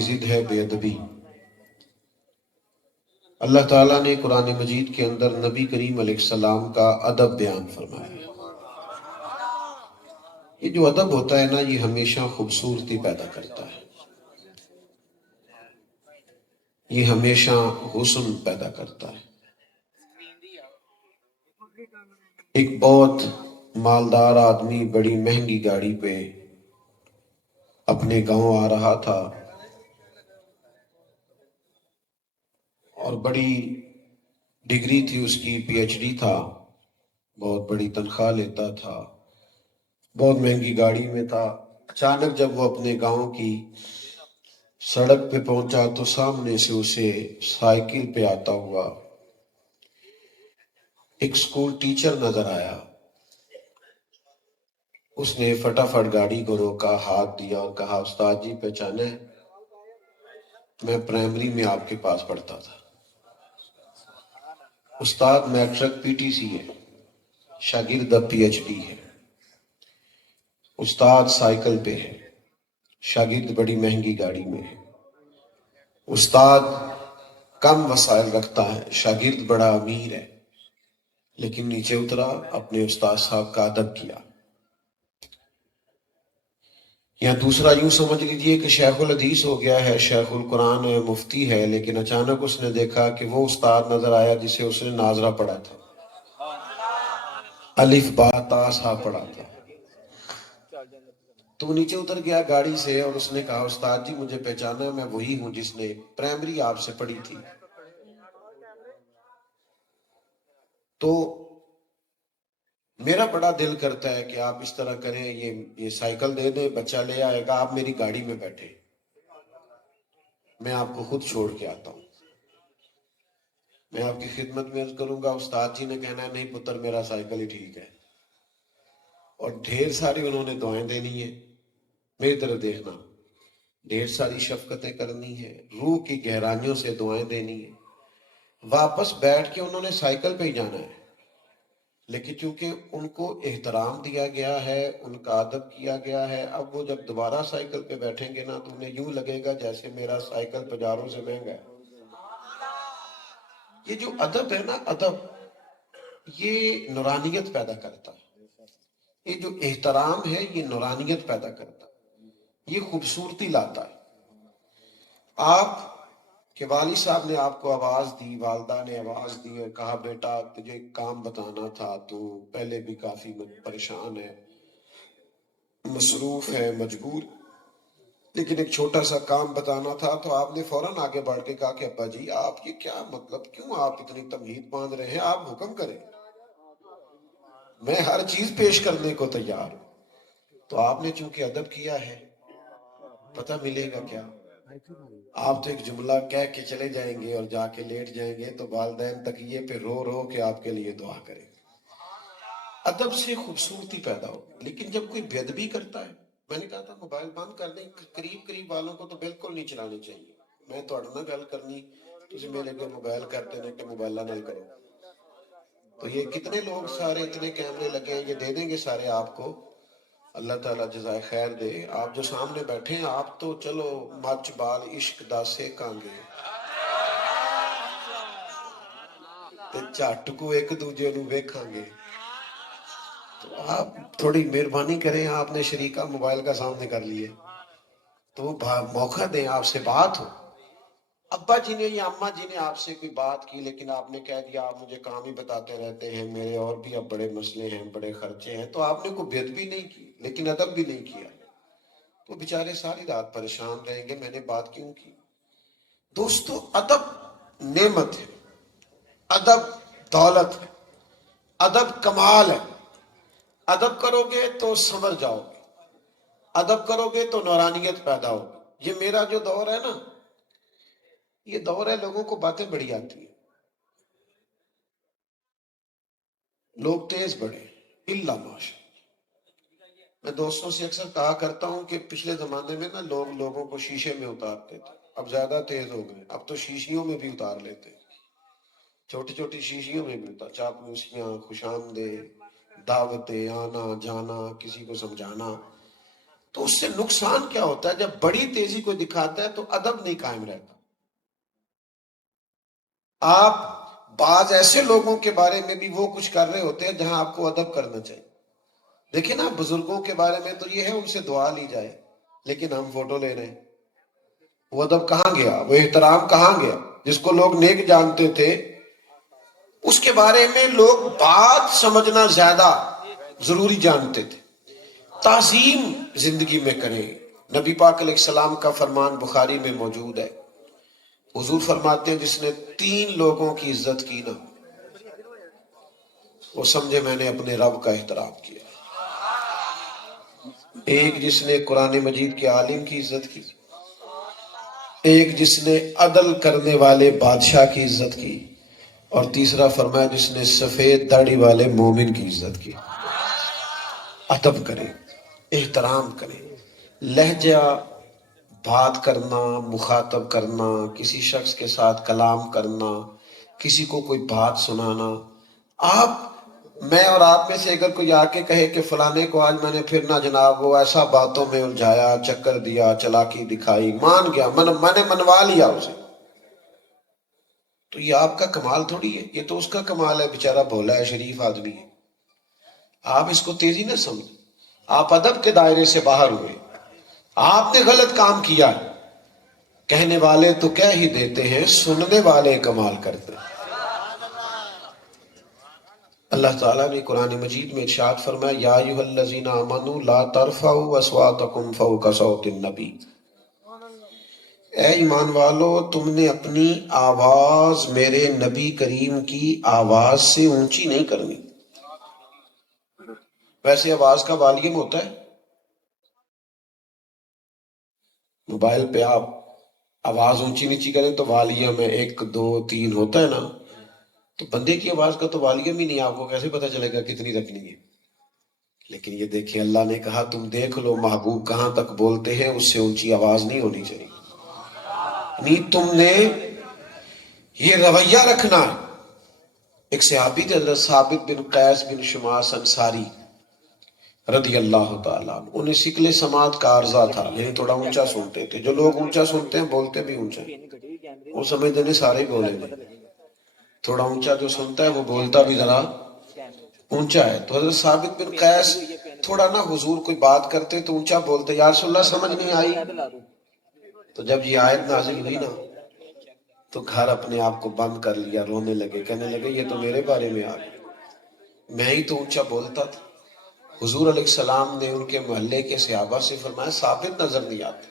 ضد ہے بے ادبی۔ اللہ تعالیٰ نے قرآن مجید کے اندر نبی کریم علیہ السلام کا ادب بیان فرمایا ہے۔ یہ جو ادب ہوتا ہے نا، یہ ہمیشہ خوبصورتی پیدا کرتا ہے، یہ ہمیشہ حسن پیدا کرتا ہے۔ ایک بہت مالدار آدمی بڑی مہنگی گاڑی پہ اپنے گاؤں آ رہا تھا اور بڑی ڈگری تھی اس کی، پی ایچ ڈی تھا، بہت بڑی تنخواہ لیتا تھا، بہت مہنگی گاڑی میں تھا۔ اچانک جب وہ اپنے گاؤں کی سڑک پہ پہنچا تو سامنے سے اسے سائیکل پہ آتا ہوا ایک سکول ٹیچر نظر آیا۔ اس نے فٹافٹ گاڑی کو روکا، ہاتھ دیا اور کہا، استاد جی پہچانے؟ میں پرائمری میں آپ کے پاس پڑھتا تھا۔ استاد میٹرک پی ٹی سی ہے، شاگرد اب پی ایچ ڈی ہے۔ استاد سائیکل پہ ہے، شاگرد بڑی مہنگی گاڑی میں ہے۔ استاد کم وسائل رکھتا ہے، شاگرد بڑا امیر ہے، لیکن نیچے اترا، اپنے استاد صاحب کا ادب کیا۔ یا دوسرا یوں سمجھ لیجئے کہ شیخ الحدیث ہو گیا ہے، شیخ القرآن ہے، مفتی ہے، لیکن اچانک اس نے دیکھا کہ وہ استاد نظر آیا جسے اس نے ناظرہ پڑھا تھا، الف با تا سا پڑھا تھا۔ تو نیچے اتر گیا گاڑی سے اور اس نے کہا، استاد جی مجھے پہچانا؟ میں وہی ہوں جس نے پرائمری آپ سے پڑھی تھی۔ تو میرا بڑا دل کرتا ہے کہ آپ اس طرح کریں، یہ سائیکل دے دیں، بچہ لے آئے گا، آپ میری گاڑی میں بیٹھے، میں آپ کو خود چھوڑ کے آتا ہوں، میں آپ کی خدمت میں عرض کروں گا۔ استاد جی نے کہنا ہے، نہیں پتر میرا سائیکل ہی ٹھیک ہے۔ اور ڈھیر ساری انہوں نے دعائیں دینی ہیں، میری طرف دیکھنا، ڈھیر ساری شفقتیں کرنی ہیں، روح کی گہرائیوں سے دعائیں دینی ہیں۔ واپس بیٹھ کے انہوں نے سائیکل پہ ہی جانا ہے، لیکن چونکہ ان کو احترام دیا گیا ہے، ان کا ادب کیا گیا ہے، اب وہ جب دوبارہ سائیکل پہ بیٹھیں گے نا تو انہیں یوں لگے گا جیسے میرا سائیکل بازاروں سے مہنگا ہے۔ یہ جو ادب ہے نا، ادب یہ نورانیت پیدا کرتا ہے۔ یہ جو احترام ہے یہ نورانیت پیدا کرتا ہے، یہ خوبصورتی لاتا ہے۔ آپ کہ والد صاحب نے آپ کو آواز دی، والدہ نے آواز دی اور کہا، بیٹا تجھے ایک کام بتانا تھا، تو پہلے بھی کافی پریشان ہے، مصروف ہے، مجبور، لیکن ایک چھوٹا سا کام بتانا تھا۔ تو آپ نے فوراً آگے بڑھ کے کہا کہ ابا جی آپ یہ کیا مطلب، کیوں آپ اتنی تمہید باندھ رہے ہیں، آپ حکم کریں، میں ہر چیز پیش کرنے کو تیار ہوں۔ تو آپ نے چونکہ ادب کیا ہے، پتہ ملے گا کیا؟ آپ تو ایک جملہ کہہ کے چلے جائیں گے اور جا کے لیٹ جائیں گے تو والدین تکیے پہ رو رو کے آپ کے لیے دعا کریں گے۔ ادب سے خوبصورتی پیدا ہو۔ لیکن جب کوئی بے ادبی کرتا ہے، میں نے کہا تھا موبائل بند کر دیں، قریب والوں کو تو بالکل نہیں چلانے چاہیے۔ میں تھوڑا نہ گل کرنی، تسی میرے کے موبائل کرتے ہیں کہ موبائلہ نہ کرو۔ تو یہ کتنے لوگ سارے اتنے کیمرے لگے ہیں، یہ دے دیں گے سارے آپ کو، اللہ تعالیٰ جزائے خیر دے۔ آپ جو سامنے بیٹھے ہیں آپ تو چلو مچ بال عشق دا سیکاں گے تے جھٹ کو ایک دوجے نو ویکھاں گے۔ تو آپ تھوڑی مہربانی کریں، آپ نے شریکہ موبائل کا سامنے کر لیے تو موقع دیں، آپ سے بات ہو۔ ابا جی نے یا اماں جی نے آپ سے کوئی بات کی لیکن آپ نے کہہ دیا آپ مجھے کام ہی بتاتے رہتے ہیں، میرے اور بھی اب بڑے مسئلے ہیں، بڑے خرچے ہیں، تو آپ نے کوئی بے ادبی نہیں کی لیکن ادب بھی نہیں کیا، تو بیچارے ساری رات پریشان رہیں گے میں نے بات کیوں کی۔ دوستو ادب نعمت ہے، ادب دولت ہے، ادب کمال ہے۔ ادب کرو گے تو سنور جاؤ گے، ادب کرو گے تو نورانیت پیدا ہوگی۔ یہ میرا جو دور ہے نا، یہ دور ہے لوگوں کو باتیں بڑی آتی ہیں، لوگ تیز بڑھے اللہ ماشاء۔ میں دوستوں سے اکثر کہا کرتا ہوں کہ پچھلے زمانے میں نا لوگ لوگوں کو شیشے میں اتارتے تھے، اب زیادہ تیز ہو گئے، اب تو شیشیوں میں بھی اتار لیتے، چھوٹی چھوٹی شیشیوں میں بھی اتار، چاپلوسیاں، خوش آمدید، دعوتیں، آنا جانا، کسی کو سمجھانا۔ تو اس سے نقصان کیا ہوتا ہے؟ جب بڑی تیزی کو دکھاتا ہے تو ادب نہیں قائم رہتا. آپ بعض ایسے لوگوں کے بارے میں بھی وہ کچھ کر رہے ہوتے ہیں جہاں آپ کو ادب کرنا چاہیے. دیکھیں نا بزرگوں کے بارے میں تو یہ ہے ان سے دعا لی جائے، لیکن ہم فوٹو لے رہے ہیں. وہ ادب کہاں گیا؟ وہ احترام کہاں گیا؟ جس کو لوگ نیک جانتے تھے اس کے بارے میں لوگ بات سمجھنا زیادہ ضروری جانتے تھے. تعظیم زندگی میں کریں. نبی پاک علیہ السلام کا فرمان بخاری میں موجود ہے. حضور فرماتے ہیں جس نے 3 لوگوں کی عزت کی نا، وہ سمجھے میں نے اپنے رب کا احترام کیا. ایک جس نے قرآن مجید کے عالم کی عزت کی، ایک جس نے عدل کرنے والے بادشاہ کی عزت کی، اور تیسرا فرمایا جس نے سفید داڑھی والے مومن کی عزت کی. ادب کریں، احترام کریں. لہجہ، بات کرنا، مخاطب کرنا، کسی شخص کے ساتھ کلام کرنا، کسی کو کوئی بات سنانا. آپ میں اور آپ میں سے اگر کوئی آ کے کہے کہ فلانے کو آج میں نے پھر نہ جناب وہ ایسا باتوں میں الجھایا، چکر دیا، چلاکی دکھائی، مان گیا، میں نے منوا لیا اسے، تو یہ آپ کا کمال تھوڑی ہے، یہ تو اس کا کمال ہے، بیچارہ بھولا ہے، شریف آدمی ہے. آپ اس کو تیزی نہ سمجھ. آپ ادب کے دائرے سے باہر ہوئے، آپ نے غلط کام کیا. کہنے والے تو کہہ ہی دیتے ہیں، سننے والے کمال کرتے ہیں. اللہ تعالیٰ نے قرآن مجید میں ارشاد فرمایا یا ایھا الذین آمنوا لا ترفعوا اصواتکم فوق صوت النبی. اے ایمان والو تم نے اپنی آواز میرے نبی کریم کی آواز سے اونچی نہیں کرنی. ویسے آواز کا والیوم ہوتا ہے، موبائل پہ آپ آواز اونچی نیچی کریں تو والیوم ہے 1 2 3 ہوتا ہے نا. تو بندے کی آواز کا تو والیوم ہی نہیں، آپ کو کیسے پتا چلے گا کتنی رکھنی ہے؟ لیکن یہ دیکھیں اللہ نے کہا تم دیکھ لو محبوب کہاں تک بولتے ہیں، اس سے اونچی آواز نہیں ہونی چاہیے. نہیں تم نے یہ رویہ رکھنا ہے. ایک صحابی تھے حضرت ثابت بن قیس بن شماس انصاری رضی اللہ تعالیٰ عنہ. انہیں شکل سماعت کا عارضہ تھا، یعنی تھوڑا اونچا سنتے تھے. جو لوگ اونچا سنتے ہیں بولتے بھی اونچا، وہ سمجھتے ہیں سارے ہی بولیں گے. تھوڑا اونچا جو سنتا ہے وہ بولتا بھی ذرا اونچا ہے. تو حضرت ثابت بن قیس تھوڑا نا حضور کوئی بات کرتے تو اونچا بولتے، یا رسول اللہ سمجھ نہیں آئی. تو جب یہ آیت نازل ہوئی نا تو گھر اپنے آپ کو بند کر لیا، رونے لگے، کہنے لگے یہ تو میرے بارے میں آ گئی، میں ہی تو اونچا بولتا تھا. حضور علیہ السلام نے ان کے محلے کے صحابہ سے فرمایا ثابت نظر نہیں آتے.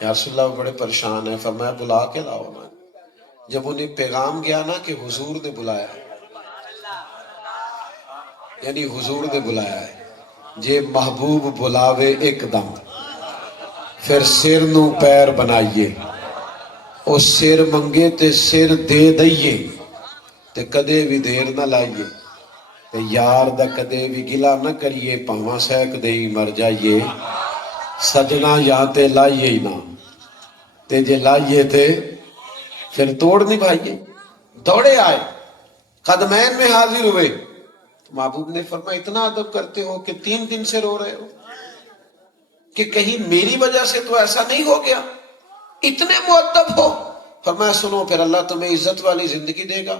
یا رسول اللہ وہ بڑے پریشان ہیں. فرمایا بلا کے لاؤ نا. جب انہیں پیغام گیا نا کہ حضور نے بلایا، یعنی حضور نے بلایا ہے، جے محبوب بلاوے ایک دم پھر سر نو پیر بنائیے، او سر منگے تے سر دے دئیے تے کدے بھی دیر نہ لائیے، تے یار دا کدے بھی گلا نہ کریے، پاواں سیک دے ہی مر جائیے، سجنا یا تے لائیے ہی نہ، تے جے لائیے تے پھر توڑ نہیں بھائیے. دوڑے آئے، قدمین میں حاضر ہوئے. محبوب نے فرمایا اتنا ادب کرتے ہو کہ 3 دن سے رو رہے ہو، کہ کہیں میری وجہ سے تو ایسا نہیں ہو گیا، اتنے مؤدب ہو. فرمایا سنو پھر اللہ تمہیں عزت والی زندگی دے گا،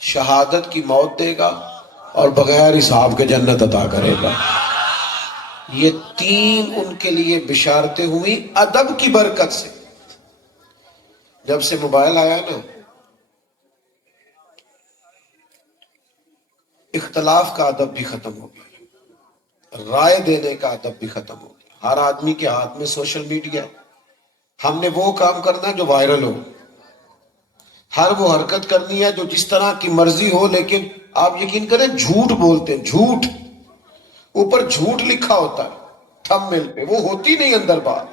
شہادت کی موت دے گا، اور بغیر حساب کے جنت عطا کرے گا. یہ 3 ان کے لیے بشارتیں ہوئی ادب کی برکت سے. جب سے موبائل آیا نا اختلاف کا ادب بھی ختم ہو گیا، رائے دینے کا ادب بھی ختم ہو گیا. ہر آدمی کے ہاتھ میں سوشل میڈیا ہے. ہم نے وہ کام کرنا ہے جو وائرل ہو، ہر وہ حرکت کرنی ہے جو جس طرح کی مرضی ہو. لیکن آپ یقین کریں جھوٹ بولتے ہیں، جھوٹ اوپر جھوٹ لکھا ہوتا ہے تھم میل پہ، وہ ہوتی نہیں اندر بات.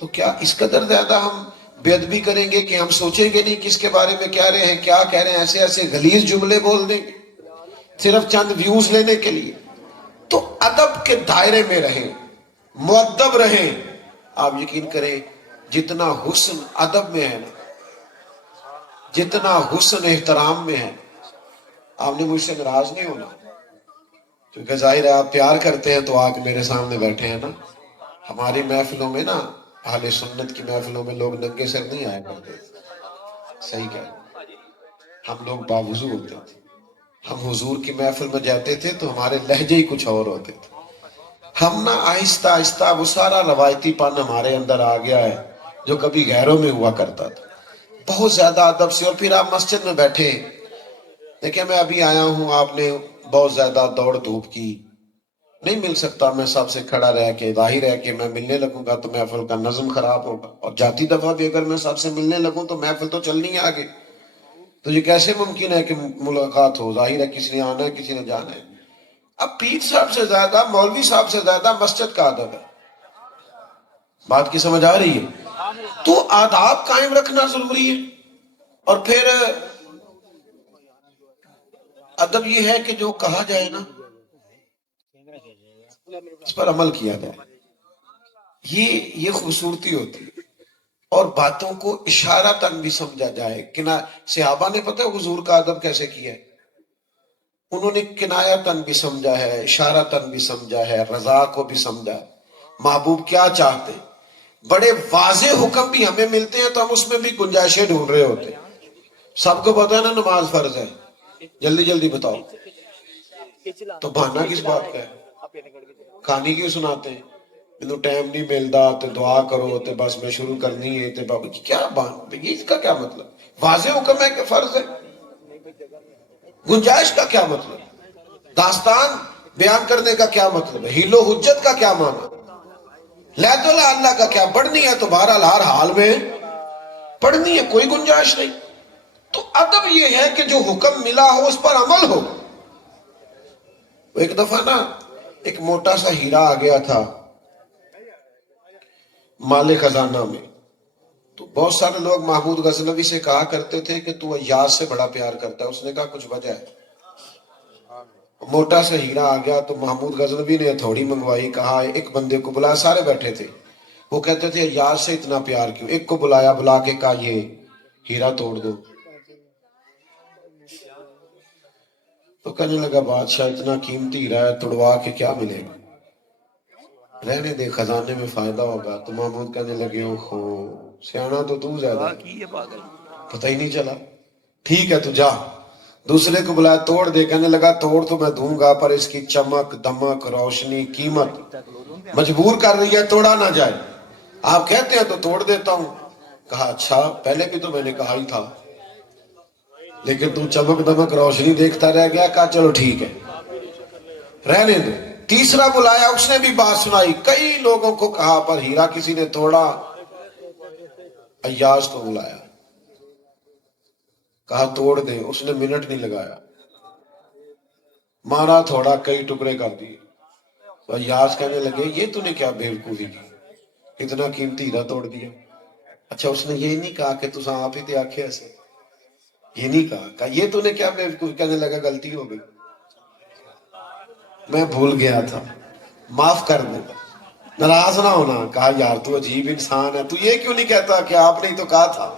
تو کیا اس قدر زیادہ ہم بے ادبی کریں گے کہ ہم سوچیں گے نہیں کس کے بارے میں کہہ رہے ہیں، کیا کہہ رہے ہیں، ایسے ایسے غلیظ جملے بول دیں گے صرف چند ویوز لینے کے لیے. تو ادب کے دائرے میں رہیں، مؤدب رہیں. آپ یقین کریں جتنا حسن ادب میں ہے نا، جتنا حسن احترام میں ہے، آپ نے مجھ سے ناراض نہیں ہونا. کیونکہ ظاہر ہے آپ پیار کرتے ہیں تو آ کے میرے سامنے بیٹھے ہیں نا. ہماری محفلوں میں نا، اہل سنت کی محفلوں میں لوگ ننگے سر نہیں آیا کرتے. صحیح کہہ رہے ہیں. ہم لوگ باوضو ہوتے تھے. ہم حضور کی محفل میں جاتے تھے تو ہمارے لہجے ہی کچھ اور ہوتے تھے. ہم نا آہستہ آہستہ وہ سارا روایتی پن ہمارے اندر آ گیا ہے جو کبھی غیروں میں ہوا کرتا تھا. بہت زیادہ ادب سے. اور پھر آپ مسجد میں بیٹھے دیکھیں، میں ابھی آیا ہوں، آپ نے بہت زیادہ دوڑ دھوپ کی، نہیں مل سکتا میں سب سے کھڑا رہ کے. ظاہر ہے کہ میں ملنے لگوں گا تو محفل کا نظم خراب ہوگا، اور جاتی دفعہ بھی اگر میں سب سے ملنے لگوں تو محفل تو چلنی ہے آگے. تو یہ کیسے ممکن ہے کہ ملاقات ہو؟ ظاہر ہے کسی نے آنا ہے، کسی نے جانا ہے. اب پیر صاحب سے زیادہ، مولوی صاحب سے زیادہ مسجد کا ادب ہے. بات کی سمجھ آ رہی ہے؟ تو آداب قائم رکھنا ضروری ہے. اور پھر ادب یہ ہے کہ جو کہا جائے نا اس پر عمل کیا جائے. یہ خوبصورتی ہوتی ہے. اور باتوں کو اشارتاً بھی سمجھا جائے. صحابہ نے پتہ ہے حضور کا ادب کیسے کیا ہے؟ انہوں نے کنایتاً بھی سمجھا ہے، اشارتاً بھی سمجھا ہے، رضا کو بھی سمجھا. محبوب کیا چاہتے؟ بڑے واضح حکم بھی ہمیں ملتے ہیں تو ہم اس میں بھی گنجائشیں ڈھونڈ رہے ہوتے ہیں. سب کو پتہ ہے نا نماز فرض ہے، جلدی جلدی بتاؤ، تو بہانہ کس بات کا ہے؟ کہانی کیوں سناتے ہیں؟ مجھے ٹائم نہیں ملتا تو دعا کرو تو بس میں شروع کرنی ہے تو بابا جی کیا بات، یہ اس کا کیا مطلب؟ واضح حکم ہے کہ فرض ہے. گنجائش کا کیا مطلب؟ داستان بیان کرنے کا کیا مطلب ہے؟ ہیل و حجت کا کیا معنی؟ لیت اللہ کا کیا؟ پڑھنی ہے تو بہرحال ہر حال میں پڑھنی ہے، کوئی گنجائش نہیں. تو ادب یہ ہے کہ جو حکم ملا ہو اس پر عمل ہو. ایک دفعہ نا ایک موٹا سا ہیرا آ گیا تھا مال خزانہ میں. تو بہت سارے لوگ محمود غزنوی سے کہا کرتے تھے کہ تو ایاز سے بڑا پیار کرتا ہے. اس نے کہا کچھ وجہ ہے. موٹا سا ہیرا آ گیا تو محمود غزنوی نے ہتھوڑی منگوائی، کہا ایک بندے کو بلایا. سارے بیٹھے تھے، وہ کہتے تھے ایاز سے اتنا پیار کیوں؟ ایک کو بلایا، بلا کے کہا یہ ہیرا توڑ دو. تو کہنے لگا بادشاہ اتنا قیمتی ہیرا ہے، توڑوا کے کیا ملے گا؟ رہنے دے، خزانے میں فائدہ ہوگا. تو محمود کہنے لگے اوہو سیانا تو زیادہ پتہ ہی نہیں چلا. ٹھیک ہے تو جا. دوسرے کو بلایا، توڑ دے. کہنے لگا توڑ تو میں دوں گا پر اس کی چمک دمک روشنی قیمت مجبور کر رہی ہے، توڑا نہ جائے. آپ کہتے ہیں تو توڑ دیتا ہوں. کہا اچھا پہلے بھی تو میں نے کہا ہی تھا، لیکن تو چمک دمک روشنی دیکھتا رہ گیا. کہا چلو ٹھیک ہے رہنے دو. تیسرا بلایا، اس نے بھی بات سنائی. کئی لوگوں کو کہا پر ہیرا کسی نے توڑا. ایاز کو بلایا، کہا توڑ دے. اس نے منٹ نہیں لگایا، مارا تھوڑا، کئی ٹکڑے کر دیے. تو ایاز کہنے لگے یہ تو نے کیا بیوقوفی کی، اتنا قیمتی ہیرا توڑ دیا. اچھا اس نے یہ نہیں کہا کہ تساں آپ ہی تے آکھے ایسے، یہ نہیں کہا یہ تو نے کیا بیوقوفی. کہنے لگا غلطی ہو گئی، میں بھول گیا تھا، معاف کر دے. ناراض نہ ہونا. کہا یار تو عجیب انسان ہے، تو یہ کیوں نہیں کہتا کہ آپ نے ہی تو کہا تھا.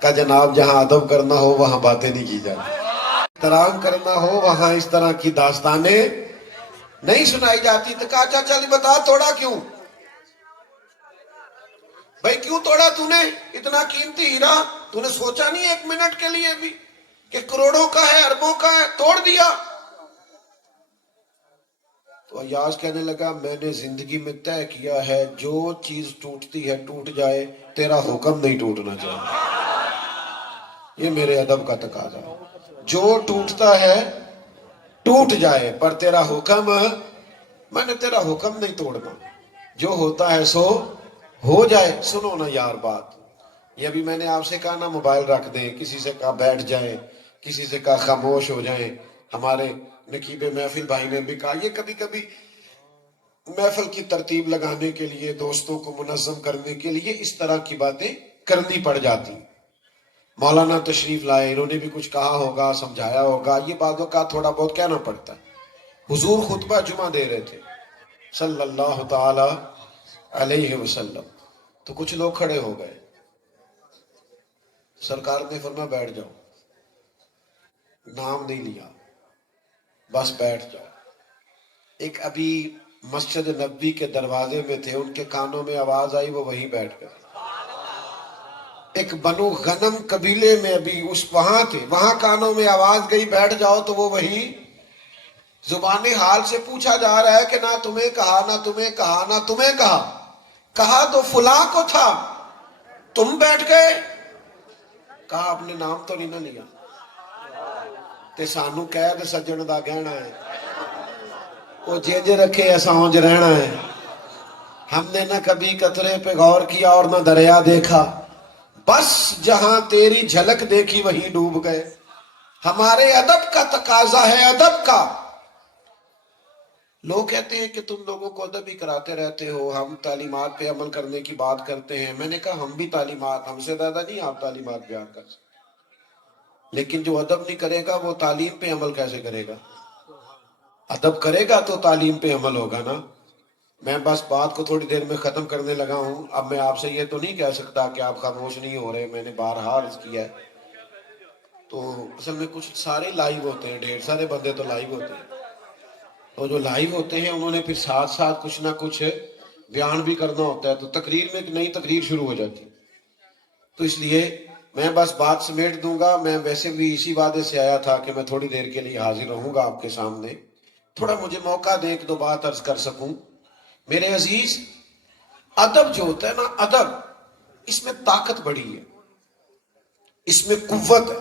کہا جناب جہاں ادب کرنا ہو وہاں باتیں نہیں کی جاتی، احترام کرنا ہو وہاں اس طرح کی داستانیں نہیں سنائی جاتی. تو کہا چاچا جی بتا توڑا کیوں؟ بھائی کیوں توڑا تو نے اتنا قیمتی ہیرا؟ تو نے سوچا نہیں ایک منٹ کے لیے بھی کہ کروڑوں کا ہے، اربوں کا ہے، توڑ دیا. تو ایاز کہنے لگا میں نے زندگی میں طے کیا ہے جو چیز ٹوٹتی ہے ٹوٹ جائے، تیرا حکم نہیں ٹوٹنا چاہیے. یہ میرے ادب کا تقاضا ہے. جو ٹوٹتا ہے ٹوٹ جائے پر تیرا حکم، میں نے تیرا حکم نہیں توڑنا. جو ہوتا ہے سو ہو جائے. سنو نا یار بات، یہ ابھی میں نے آپ سے کہا نا موبائل رکھ دیں، کسی سے کہا بیٹھ جائیں، کسی سے کہا خاموش ہو جائیں. ہمارے نقیب محفل بھائی نے بھی کہا یہ کبھی کبھی محفل کی ترتیب لگانے کے لیے، دوستوں کو منظم کرنے کے لیے اس طرح کی باتیں کرنی پڑ جاتی. مولانا تشریف لائے، انہوں نے بھی کچھ کہا ہوگا، سمجھایا ہوگا. یہ باتوں کا تھوڑا بہت کہنا پڑتا ہے. حضور خطبہ جمعہ دے رہے تھے صلی اللہ تعالی علیہ وسلم. تو کچھ لوگ کھڑے ہو گئے. سرکار نے فرمایا بیٹھ جاؤ، نام نہیں لیا، بس بیٹھ جاؤ. ایک ابھی مسجد نبوی کے دروازے میں تھے، ان کے کانوں میں آواز آئی، وہ وہیں بیٹھ گئے۔ ایک بنو غنم قبیلے میں ابھی وہاں تھے، وہاں کانوں میں آواز گئی بیٹھ جاؤ، تو وہ وہیں زبان حال سے پوچھا جا رہا ہے کہ نہ تمہیں کہا، نہ تمہیں کہا، نہ تمہیں کہا، کہا تو فلاں کو تھا، تم بیٹھ گئے، کہا آپ نے نام تو نہیں نہ لیا، تے سانو قید سجن دا گہنا ہے، وہ جج رکھے ایسا اونج رہنا ہے، ہم نے نہ کبھی قطرے پہ غور کیا اور نہ دریا دیکھا، بس جہاں تیری جھلک دیکھی وہیں ڈوب گئے۔ ہمارے ادب کا تقاضا ہے، ادب کا۔ لوگ کہتے ہیں کہ تم لوگوں کو ادب ہی کراتے رہتے ہو، ہم تعلیمات پہ عمل کرنے کی بات کرتے ہیں۔ میں نے کہا ہم بھی تعلیمات، ہم سے زیادہ نہیں آپ تعلیمات بیان کر سکتے، لیکن جو ادب نہیں کرے گا وہ تعلیم پہ عمل کیسے کرے گا؟ ادب کرے گا تو تعلیم پہ عمل ہوگا نا۔ میں بس بات کو تھوڑی دیر میں ختم کرنے لگا ہوں۔ اب میں آپ سے یہ تو نہیں کہہ سکتا کہ آپ خاموش نہیں ہو رہے، میں نے بارہا عرض کیا ہے۔ تو اصل میں کچھ سارے لائیو ہوتے ہیں، ڈھیر سارے بندے تو لائیو ہوتے ہیں، تو جو لائیو ہوتے ہیں انہوں نے پھر ساتھ ساتھ کچھ نہ کچھ بیان بھی کرنا ہوتا ہے، تو تقریر میں ایک نئی تقریر شروع ہو جاتی ہے۔ تو اس لیے میں بس بات سمیٹ دوں گا۔ میں ویسے بھی اسی وعدے سے آیا تھا کہ میں تھوڑی دیر کے لیے حاضر رہوں گا آپ کے سامنے، تھوڑا مجھے موقع دے ایک دو بات عرض کر سکوں۔ میرے عزیز، ادب جو ہوتا ہے نا، ادب، اس میں طاقت بڑی ہے، اس میں قوت ہے۔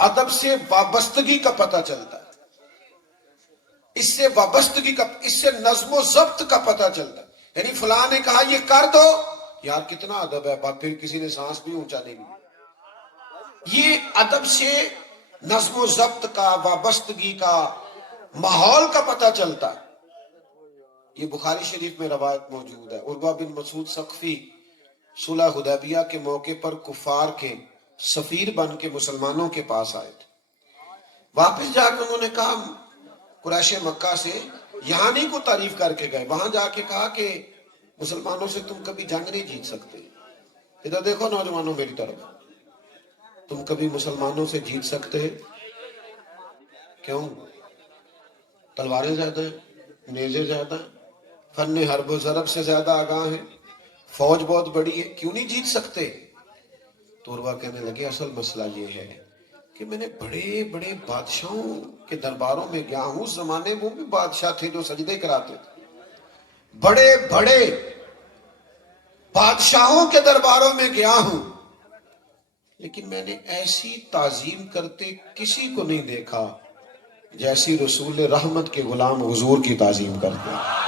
ادب سے وابستگی کا پتہ چلتا ہے، اس سے وابستگی کا، اس سے نظم و ضبط کا پتہ چلتا ہے۔ یعنی فلاں نے کہا یہ کر دو، یار کتنا ادب ہے، پھر کسی نے سانس بھی اونچا نہیں لیا۔ یہ ادب سے نظم و ضبط کا، وابستگی کا، ماحول کا پتہ چلتا ہے۔ یہ بخاری شریف میں روایت موجود ہے، عروہ بن مسعود ثقفی صلح حدیبیہ کے موقع پر کفار کے سفیر بن کے مسلمانوں کے پاس آئے تھے۔ واپس جا کے انہوں نے کہا قریش مکہ سے، یہاں نہیں کو تعریف کر کے گئے، وہاں جا کے کہا کہ مسلمانوں سے تم کبھی جنگ نہیں جیت سکتے۔ ادھر دیکھو نوجوانوں میری طرف، تم کبھی مسلمانوں سے جیت سکتے؟ کیوں؟ تلواریں زیادہ ہیں، نیزے زیادہ ہیں، فن حرب و ضرب سے زیادہ آگاہ ہیں، فوج بہت بڑی ہے، کیوں نہیں جیت سکتے؟ تو عروہ کہنے لگے اصل مسئلہ یہ ہے کہ میں نے بڑے بڑے بادشاہوں کے درباروں میں گیا ہوں، اس زمانے میں وہ بھی بادشاہ تھے جو سجدے کراتے تھے، بڑے بڑے بادشاہوں کے درباروں میں گیا ہوں، لیکن میں نے ایسی تعظیم کرتے کسی کو نہیں دیکھا جیسی رسول رحمت کے غلام حضور کی تعظیم کرتے ہیں۔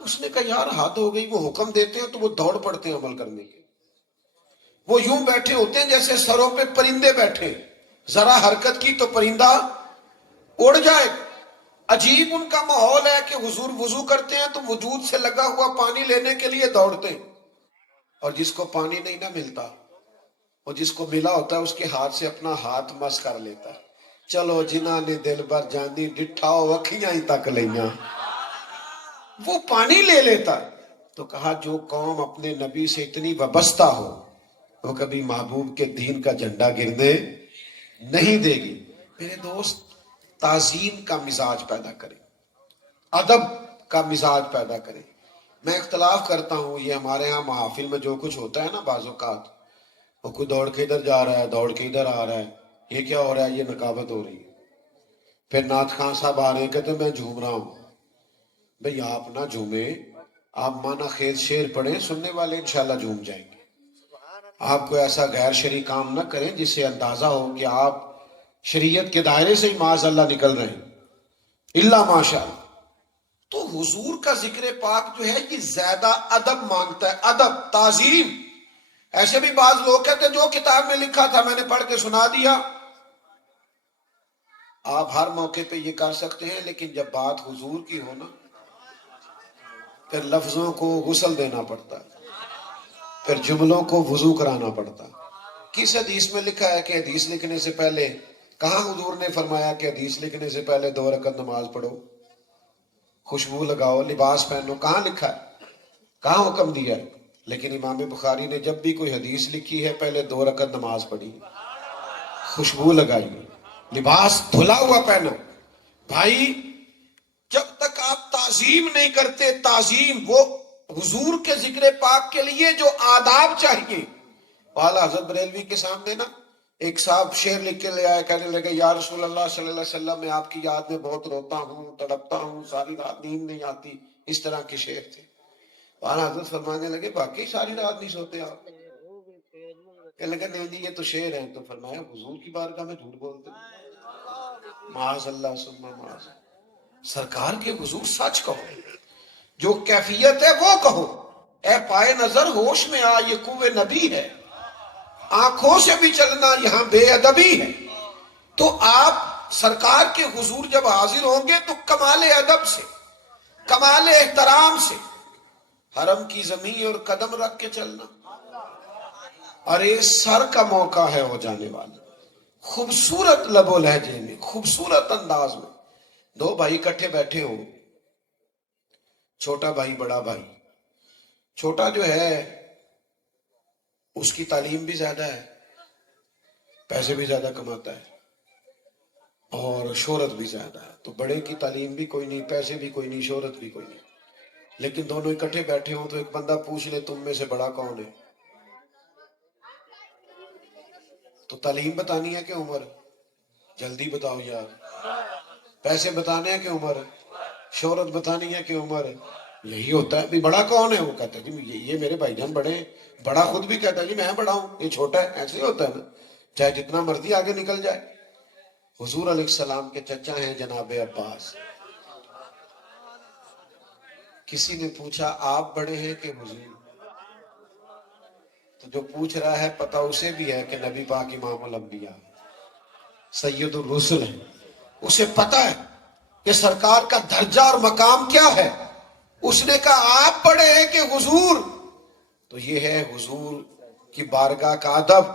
اس نے کہا یار حد ہو گئی، وہ حکم دیتے ہیں تو وہ دوڑ پڑتے ہیں عمل کرنے کے، وہ یوں بیٹھے ہوتے ہیں جیسے سروں پہ پرندے بیٹھے، ذرا حرکت کی تو پرندہ اڑ جائے۔ عجیب ان کا ماحول ہے کہ حضور وضو کرتے ہیں تو وجود سے لگا ہوا پانی لینے کے لیے دوڑتے ہیں، اور جس کو پانی نہیں نہ ملتا، اور جس کو ملا ہوتا ہے اس کے ہاتھ سے اپنا ہاتھ مس کر لیتا ہے۔ چلو جنہ نے دل بر جاندی ڈٹھاؤ اکھیاں ہی تک لیاں، وہ پانی لے لیتا۔ تو کہا جو قوم اپنے نبی سے اتنی وابستہ ہو وہ کبھی محبوب کے دین کا جھنڈا گرنے نہیں دے گی۔ میرے دوست، تعظیم کا مزاج پیدا کریں، ادب کا مزاج پیدا کریں۔ میں اختلاف کرتا ہوں، یہ ہمارے ہاں محافل میں جو کچھ ہوتا ہے نا، بعض اوقات وہ کوئی دوڑ کے ادھر جا رہا ہے، دوڑ کے ادھر آ رہا ہے، یہ کیا ہو رہا ہے؟ یہ نقابت ہو رہی ہے۔ پھر نعت خان صاحب آ رہے ہیں، کہتے ہیں میں جھوم رہا ہوں۔ بھئی آپ نہ جھومیں، آپ معنی خیز شعر پڑھیں، سننے والے انشاءاللہ جھوم جائیں گے۔ آپ کو ایسا غیر شرعی کام نہ کریں جس سے اندازہ ہو کہ آپ شریعت کے دائرے سے ہی معاذ اللہ نکل رہے ہیں، الا ماشاء اللہ۔ تو حضور کا ذکر پاک جو ہے یہ زیادہ ادب مانگتا ہے، ادب، تعظیم۔ ایسے بھی بعض لوگ کہتے ہیں جو کتاب میں لکھا تھا میں نے پڑھ کے سنا دیا۔ آپ ہر موقع پہ یہ کر سکتے ہیں، لیکن جب بات حضور کی ہو نا، پھر لفظوں کو غسل دینا پڑتا ہے، پھر جملوں کو وضو کرانا پڑتا ہے۔ کس حدیث میں لکھا ہے کہ حدیث لکھنے سے پہلے، کہاں حضور نے فرمایا کہ حدیث لکھنے سے پہلے 2 رکعت نماز پڑھو، خوشبو لگاؤ، لباس پہنو؟ کہاں لکھا ہے؟ کہاں حکم دیا ہے؟ لیکن امام بخاری نے جب بھی کوئی حدیث لکھی ہے پہلے 2 رکعت نماز پڑھی، خوشبو لگائی، لباس دھلا ہوا پہنا۔ بھائی جب تک آپ تعظیم نہیں کرتے، تعظیم وہ حضور کے ذکر پاک کے لیے جو آداب چاہیے. اعلیٰ حضرت بریلوی کے سامنے نا ایک صاحب شعر لکھ کے لے آئے، کہنے لگے یا رسول اللہ صلی اللہ علیہ وسلم میں آپ کی یاد میں بہت روتا ہوں، تڑپتا ہوں، ساری رات نیند نہیں آتی. اس طرح کے شعر تھے. اعلیٰ حضرت فرمانے لگے باقی ساری رات نہیں سوتے آپ؟ کہنے لگا نہیں جی یہ تو شعر ہیں. تو فرمایا حضور کی بارگاہ میں جھوٹ بولتے ہیں؟ معاذ اللہ ثم معاذ. سرکار کے حضور سچ کہو، جو کیفیت ہے وہ کہو. اے پائے نظر ہوش میں آ، یہ کوہ نبی ہے. آنکھوں سے بھی چلنا یہاں بے ادبی ہے. تو آپ سرکار کے حضور جب حاضر ہوں گے تو کمال ادب سے، کمال احترام سے حرم کی زمین اور قدم رکھ کے چلنا. ارے سر کا موقع ہے ہو جانے والا. خوبصورت لب و لہجے میں، خوبصورت انداز میں دو بھائی اکٹھے بیٹھے ہوں، چھوٹا بھائی بڑا بھائی. چھوٹا جو ہے اس کی تعلیم بھی زیادہ ہے، پیسے بھی زیادہ کماتا ہے اور شہرت بھی زیادہ ہے. تو بڑے کی تعلیم بھی کوئی نہیں، پیسے بھی کوئی نہیں، شہرت بھی کوئی نہیں. لیکن دونوں اکٹھے بیٹھے ہوں تو ایک بندہ پوچھ لے تم میں سے بڑا کون ہے؟ تو تعلیم بتانی ہے کہ عمر؟ جلدی بتاؤ یار. پیسے بتانے ہیں کہ عمر؟ شہرت بتانی ہے کہ عمر؟ یہی ہوتا ہے. بھی بڑا کون ہے؟ وہ کہتا ہے جی یہ میرے بھائی جان بڑے ہیں. بڑا خود بھی کہتا ہے جی میں بڑا ہوں، یہ چھوٹا ہے. ایسے ہی ہوتا ہے نا، چاہے جتنا مرضی آگے نکل جائے. حضور علیہ السلام کے چچا ہیں جناب عباس. کسی نے پوچھا آپ بڑے ہیں کہ حضور؟ تو جو پوچھ رہا ہے پتہ اسے بھی ہے کہ نبی پاک امام الانبیاء سید الرسل ہے. اسے پتہ ہے کہ سرکار کا درجہ اور مقام کیا ہے. اس نے کہا آپ بڑے ہیں کہ حضور؟ تو یہ ہے حضور کی بارگاہ کا ادب.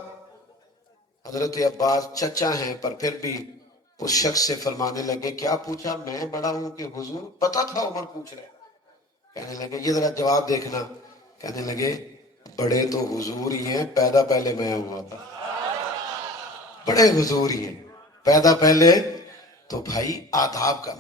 حضرت عباس چچا ہیں پر پھر بھی اس شخص سے فرمانے لگے کیا پوچھا؟ میں بڑا ہوں کہ حضور؟ پتہ تھا عمر پوچھ رہے. کہنے لگے یہ ذرا جواب دیکھنا. کہنے لگے بڑے تو حضور ہی ہیں، پیدا پہلے میں ہوا تھا. بڑے حضور ہی ہیں، پیدا پہلے. تو بھائی آداب کا